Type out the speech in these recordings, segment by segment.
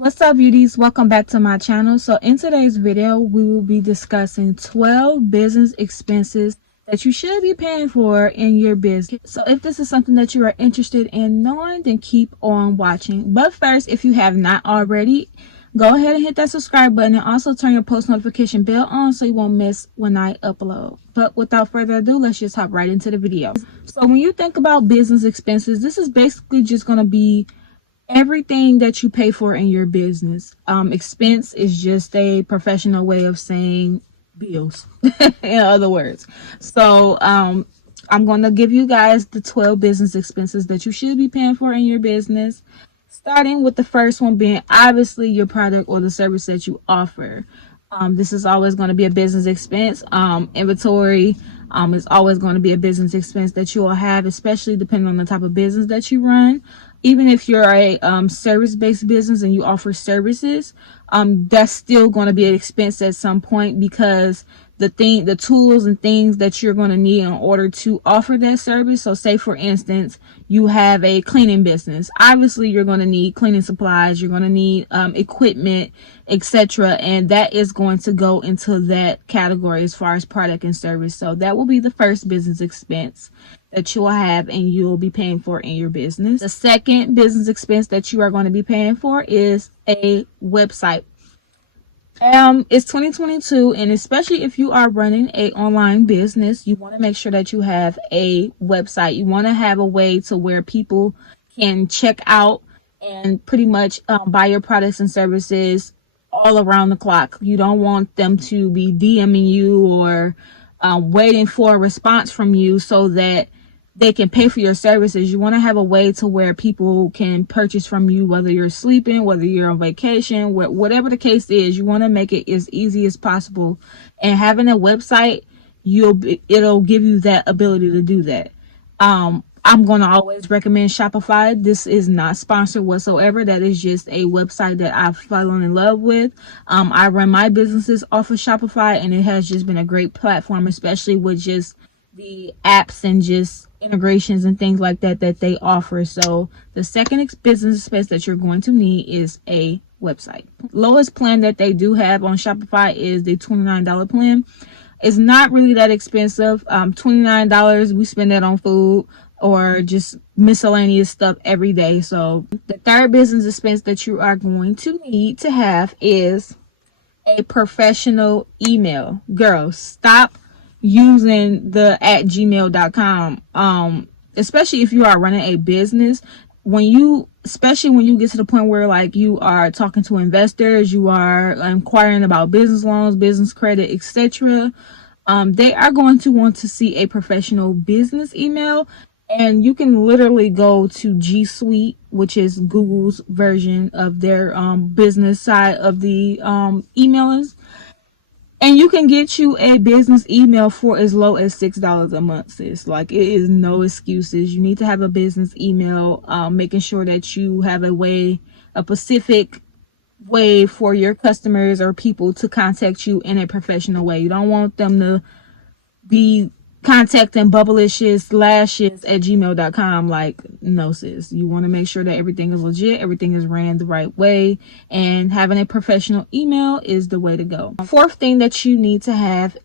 What's up, beauties? Welcome back to my channel. So in today's video, we will be discussing 12 business expenses that you should be paying for in your business. So if this is something that you are interested in knowing, then keep on watching. But first, if you have not already, go ahead and hit that subscribe button and also turn your post notification bell on so you won't miss when I upload. But without further ado, let's just hop right into the video. So when you think about business expenses, this is basically just going to be everything that you pay for in your business. Expense is just a professional way of saying bills, in other words. So I'm going to give you guys the 12 business expenses that you should be paying for in your business, starting with the first one being obviously your product or the service that you offer. This is always going to be a business expense. Inventory is always going to be a business expense that you will have, especially depending on the type of business that you run. Even if you're a service-based business and you offer services, that's still going to be an expense at some point, because the tools and things that you're going to need in order to offer that service. So say for instance, you have a cleaning business. Obviously you're going to need cleaning supplies, you're going to need equipment, etc. And that is going to go into that category as far as product and service. So that will be the first business expense that you will have and you'll be paying for in your business. The second business expense that you are going to be paying for is a website. It's 2022, and especially if you are running a online business, you want to make sure that you have a website. You want to have a way to where people can check out and pretty much buy your products and services all around the clock. You don't want them to be DMing you or waiting for a response from you so that they can pay for your services. You want to have a way to where people can purchase from you, whether you're sleeping, whether you're on vacation, whatever the case is. You want to make it as easy as possible, and having a website, it'll give you that ability to do that. I'm going to always recommend Shopify. This is not sponsored whatsoever. That is just a website that I've fallen in love with. I run my businesses off of Shopify, and it has just been a great platform, especially with just the apps and just integrations and things like that they offer. So the second business expense that you're going to need is a website. Lowest plan that they do have on Shopify is the $29 plan. It's not really that expensive. $29, we spend that on food or just miscellaneous stuff every day. So the third business expense that you are going to need to have is a professional email. Girls, stop using the @gmail.com, especially if you are running a business. Especially when you get to the point where like you are talking to investors, you are inquiring about business loans, business credit, etc. They are going to want to see a professional business email, and you can literally go to G Suite, which is Google's version of their business side of the emailers. And you can get you a business email for as low as $6 a month, sis. Like, it is no excuses. You need to have a business email, making sure that you have a specific way for your customers or people to contact you in a professional way. You don't want them to be contacting bubblicious@gmail.com. Like, no, sis. You want to make sure that everything is legit, everything is ran the right way, and having a professional email is the way to go. Fourth thing that you need to have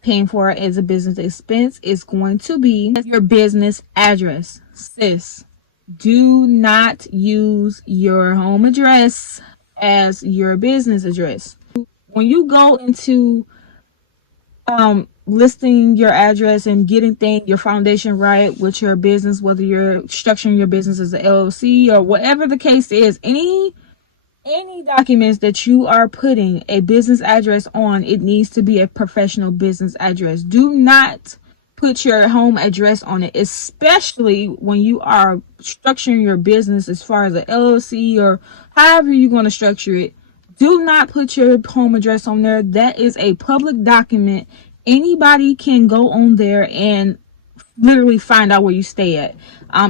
paying for as a business expense is going to be your business address. Sis, do not use your home address as your business address. When you go into listing your address and getting your foundation right with your business, whether you're structuring your business as an LLC or whatever the case is, any documents that you are putting a business address on, it needs to be a professional business address. Do not put your home address on it, especially when you are structuring your business as far as an LLC or however you're going to structure it. Do not put your home address on there. That is a public document. Anybody can go on there and literally find out where you stay at.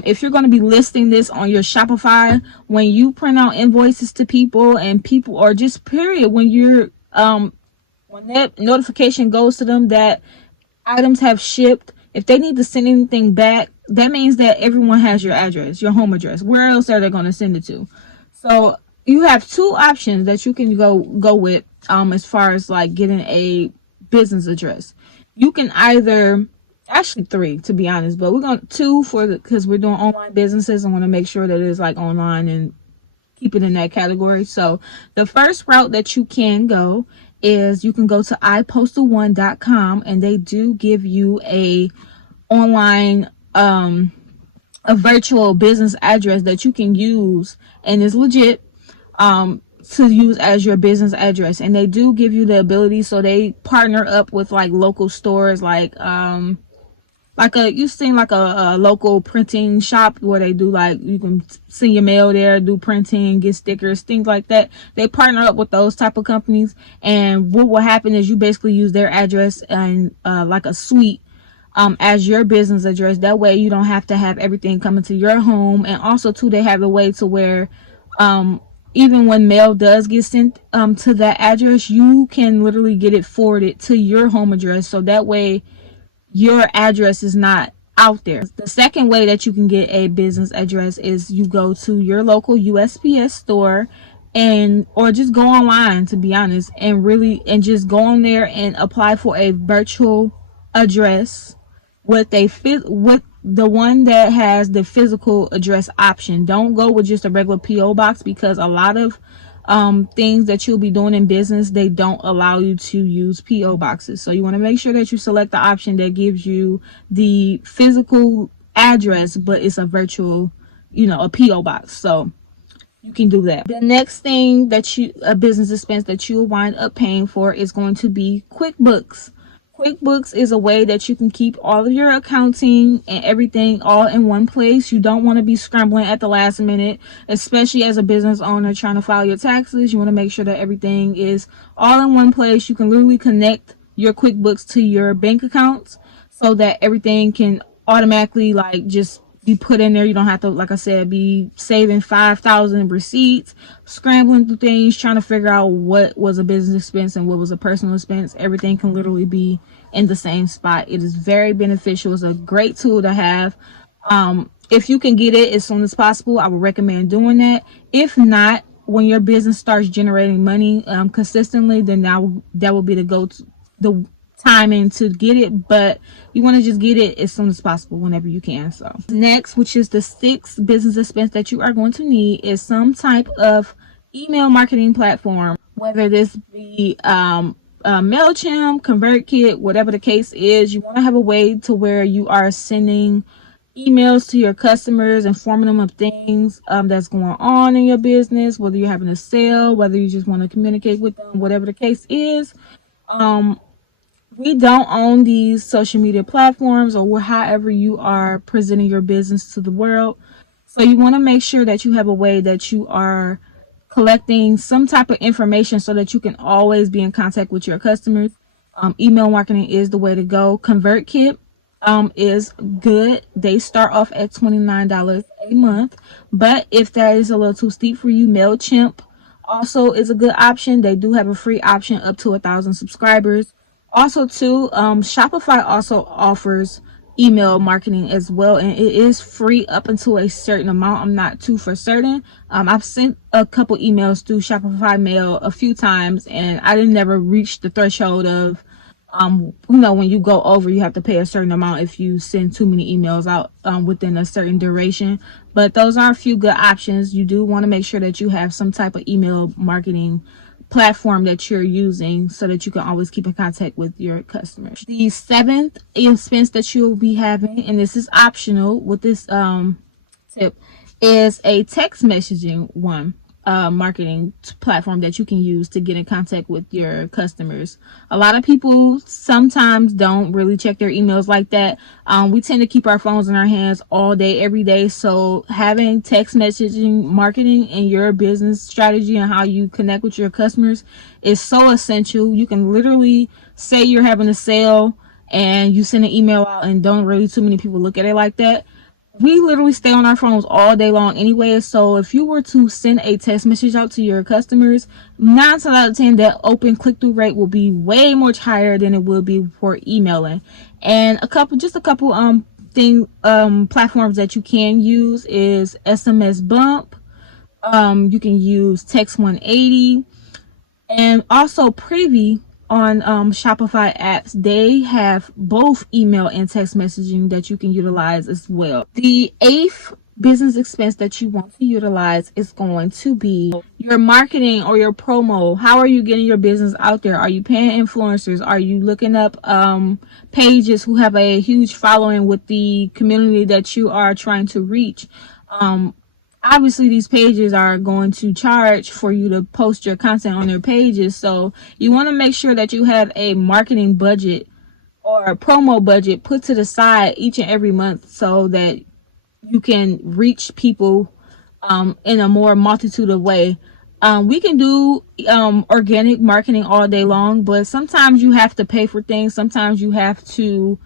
If you're going to be listing this on your Shopify, when you print out invoices to people or just period, when you're when that notification goes to them that items have shipped, if they need to send anything back, that means that everyone has your address, your home address. Where else are they going to send it to? So you have two options that you can go with as far as like getting a business address. You can either, actually three to be honest, but we're going two for the, because we're doing online businesses. I want to make sure that it's like online and keep it in that category. So the first route that you can go is you can go to ipostal1.com, and they do give you a online a virtual business address that you can use, and it's legit to use as your business address. And they do give you the ability, so they partner up with like local stores, like a, you've seen like a local printing shop where they do like, you can send your mail there, do printing, get stickers, things like that. They partner up with those type of companies, and what will happen is you basically use their address and like a suite as your business address. That way you don't have to have everything coming to your home. And also too, they have a way to where even when mail does get sent to that address, you can literally get it forwarded to your home address, so that way your address is not out there. The second way that you can get a business address is you go to your local USPS store, and or just go online, to be honest, and just go on there and apply for a virtual address with with the one that has the physical address option. Don't go with just a regular PO box, because a lot of things that you'll be doing in business, they don't allow you to use PO boxes. So you want to make sure that you select the option that gives you the physical address, but it's a virtual, a PO box. So you can do that. The next thing that a business expense that you'll wind up paying for is going to be QuickBooks. QuickBooks is a way that you can keep all of your accounting and everything all in one place. You don't want to be scrambling at the last minute, especially as a business owner trying to file your taxes. You want to make sure that everything is all in one place. You can literally connect your QuickBooks to your bank accounts so that everything can automatically like just be put in there. You don't have to, like I said, be saving 5,000 receipts, scrambling through things, trying to figure out what was a business expense and what was a personal expense. Everything can literally be in the same spot. It is very beneficial. It's a great tool to have. If you can get it as soon as possible, I would recommend doing that. If not, when your business starts generating money consistently, then that will be the timing to get it, but you want to just get it as soon as possible whenever you can. So next, which is the sixth business expense that you are going to need, is some type of email marketing platform, whether this be MailChimp, ConvertKit, whatever the case is. You want to have a way to where you are sending emails to your customers, informing them of things that's going on in your business, whether you're having a sale, whether you just want to communicate with them, whatever the case is. We don't own these social media platforms, or however you are presenting your business to the world. So you want to make sure that you have a way that you are collecting some type of information so that you can always be in contact with your customers. Email marketing is the way to go. ConvertKit is good. They start off at $29 a month, but if that is a little too steep for you, MailChimp also is a good option. They do have a free option up to 1,000 subscribers. Also too, Shopify also offers email marketing as well, and it is free up until a certain amount. I'm not too for certain. I've sent a couple emails through Shopify Mail a few times, and I didn't never reach the threshold of when you go over, you have to pay a certain amount if you send too many emails out within a certain duration. But those are a few good options. You do want to make sure that you have some type of email marketing platform that you're using so that you can always keep in contact with your customers. The seventh expense that you'll be having, and this is optional with this tip, is a text messaging marketing platform that you can use to get in contact with your customers. A lot of people sometimes don't really check their emails like that. We tend to keep our phones in our hands all day, every day. So having text messaging marketing in your business strategy and how you connect with your customers is so essential. You can literally say you're having a sale and you send an email out, and don't really too many people look at it like that. We literally stay on our phones all day long anyway. So if you were to send a text message out to your customers, 9 times out of 10, that open click-through rate will be way much higher than it would be for emailing. And a couple platforms that you can use is SMS Bump, You can use Text 180 and also Privy on Shopify apps. They have both email and text messaging that you can utilize as well. The eighth business expense that you want to utilize is going to be your marketing or your promo. How are you getting your business out there? Are you paying influencers? Are you looking up pages who have a huge following with the community that you are trying to reach? Obviously these pages are going to charge for you to post your content on their pages, so you want to make sure that you have a marketing budget or a promo budget put to the side each and every month so that you can reach people in a more multitude of way. We can do organic marketing all day long, but sometimes you have to pay for things. Sometimes you have to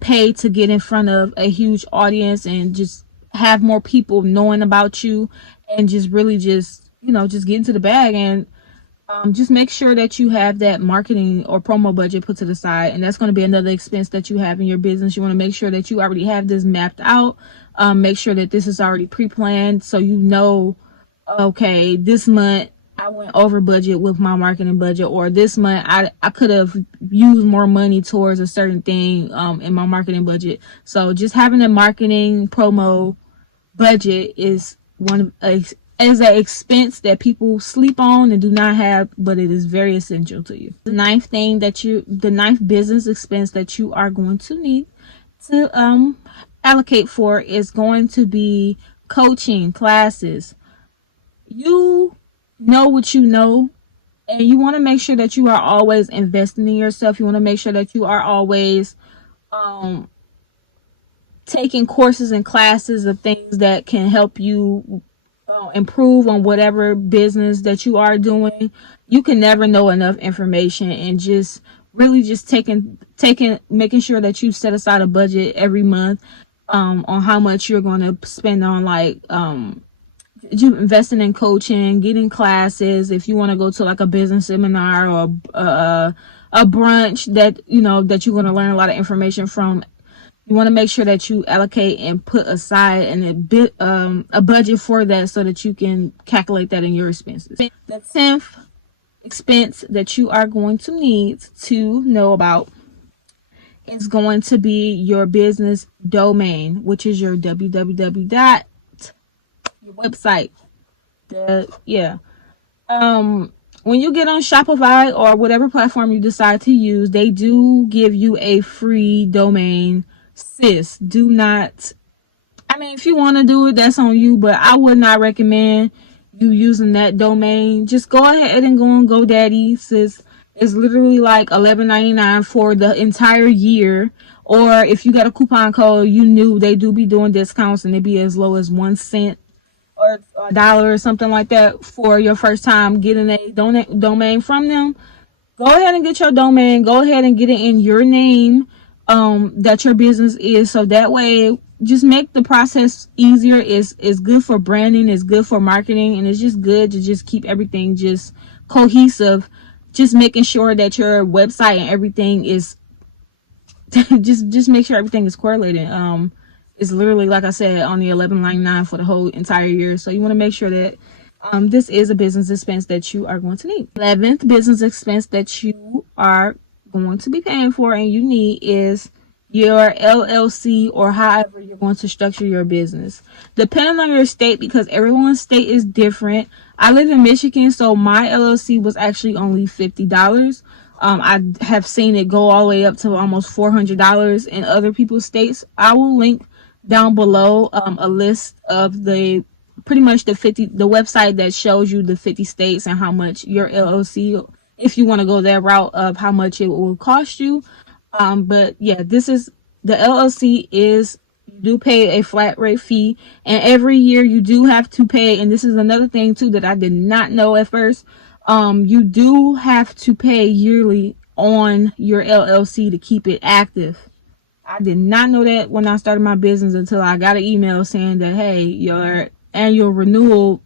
pay to get in front of a huge audience and just have more people knowing about you, and just really just get into the bag and just make sure that you have that marketing or promo budget put to the side. And that's going to be another expense that you have in your business. You want to make sure that you already have this mapped out. Make sure that this is already pre-planned, so okay, this month I went over budget with my marketing budget, or this month I could have used more money towards a certain thing in my marketing budget. So just having a marketing promo budget is is an expense that people sleep on and do not have, but it is very essential to you. The ninth business expense that you are going to need to allocate for is going to be coaching classes. You know what you know, and you want to make sure that you are always investing in yourself. You want to make sure that you are always taking courses and classes of things that can help you improve on whatever business that you are doing. You can never know enough information, and just really just making sure that you set aside a budget every month on how much you're going to spend on you investing in coaching, getting classes. If you want to go to like a business seminar or a brunch that that you're going to learn a lot of information from, you want to make sure that you allocate and put aside a budget for that so that you can calculate that in your expenses. The 10th expense that you are going to need to know about is going to be your business domain, which is your www. Your website. When you get on Shopify or whatever platform you decide to use, they do give you a free domain. Sis, do not, if you want to do it, that's on you, but I would not recommend you using that domain. Just go ahead and go on GoDaddy, sis. It's literally like $11.99 for the entire year. Or if you got a coupon code, they do be doing discounts, and they be as low as 1 cent or $1 or something like that for your first time getting a domain from them. Go ahead and get your domain. Go ahead and get it in your name that your business is, so that way just make the process easier. It's good for branding, it's good for marketing, and it's just good to just keep everything just cohesive. Just making sure that your website and everything is just make sure everything is correlated. It's literally, like I said, only $11.99 for the whole entire year. So you want to make sure that this is a business expense that you are going to need. 11th business expense that you are going to be paying for and you need is your LLC, or however you're going to structure your business. Depending on your state, because everyone's state is different. I live in Michigan, so my LLC was actually only $50. I have seen it go all the way up to almost $400 in other people's states. I will link down below a list of pretty much the website that shows you the 50 states and how much your LLC, if you want to go that route of how much it will cost you. But yeah, the LLC you do pay a flat rate fee, and every year you do have to pay, and this is another thing too that I did not know at first. You do have to pay yearly on your LLC to keep it active. I did not know that when I started my business until I got an email saying that, hey, your annual renewal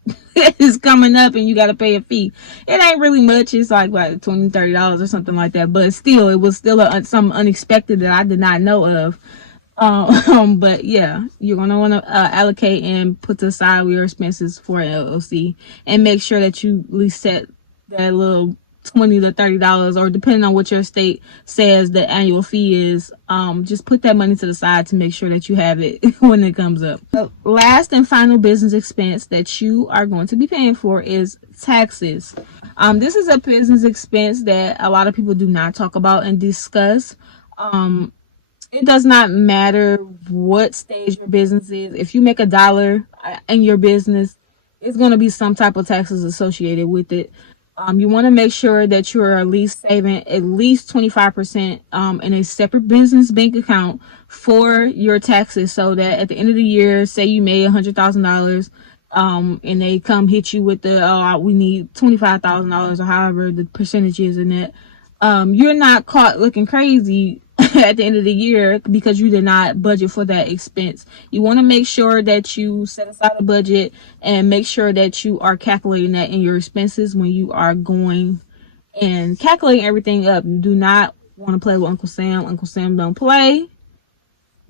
is coming up and you got to pay a fee. It ain't really much. It's like $20, $30 or something like that. But still, it was still some unexpected that I did not know of. But yeah, you're gonna want to allocate and put aside your expenses for an LLC, and make sure that you at least set that little $20 to $30, or depending on what your state says the annual fee is. Just put that money to the side to make sure that you have it when it comes up. The last and final business expense that you are going to be paying for is taxes. This is a business expense that a lot of people do not talk about and discuss. It does not matter what stage your business is. If you make $1 in your business, it's going to be some type of taxes associated with it. You want to make sure that you're at least saving at least 25% in a separate business bank account for your taxes, so that at the end of the year, say you made $100,000, and they come hit you with the we need $25,000, or however the percentage is in it. You're not caught looking crazy at the end of the year because you did not budget for that expense. You want to make sure that you set aside a budget and make sure that you are calculating that in your expenses when you are going and calculating everything up. You do not want to play with Uncle Sam. Uncle Sam don't play.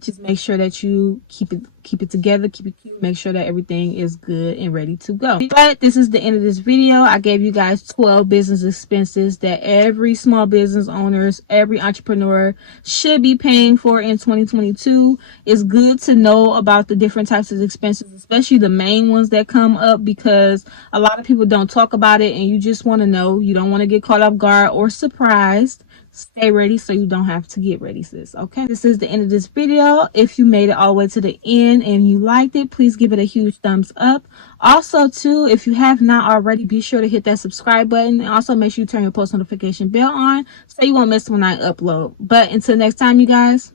Just make sure that you keep it together, keep it cute, make sure that everything is good and ready to go. But this is the end of this video. I gave you guys 12 business expenses that every small business owners, every entrepreneur should be paying for in 2022. It's good to know about the different types of expenses, especially the main ones that come up, because a lot of people don't talk about it, and you just want to know. You don't want to get caught off guard or surprised. Stay ready so you don't have to get ready, sis. Okay, this is the end of this video. If you made it all the way to the end and you liked it, please give it a huge thumbs up. Also too, if you have not already, be sure to hit that subscribe button, and also make sure you turn your post notification bell on so you won't miss when I upload. But until next time, you guys,